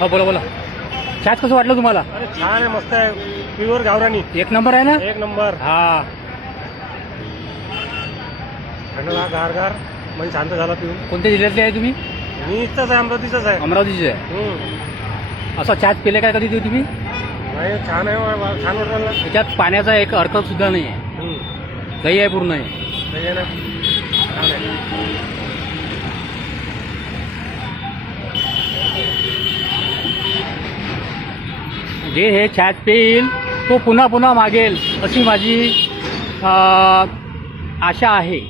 हो बोला बोला. चहाच कसं वाटलं तुम्हाला? अरे छान आहे, मस्त आहे, प्युअर गावरानी, एक नंबर आहे ना? एक नंबर. हा. थंडगार गारगार, मन शांत झाला पिऊन. कोणत्या जिल्ह्यातले आहे तुम्ही? मी इथंच आहे, अमरावतीचाच आहे. अमरावतीचे आहे. असा चहाच पिले काय कधी तुम्ही? नाही छान आहे, छान वाटलं. त्याच्यात पाण्याचा एक अर्क सुद्धा नाही आहे, दही आहे पूर्ण आहे. आहे ना, छान आहे. जे हे चहाच पेईल तो पुन्हा पुन्हा मागेल अशी माझी आशा आहे.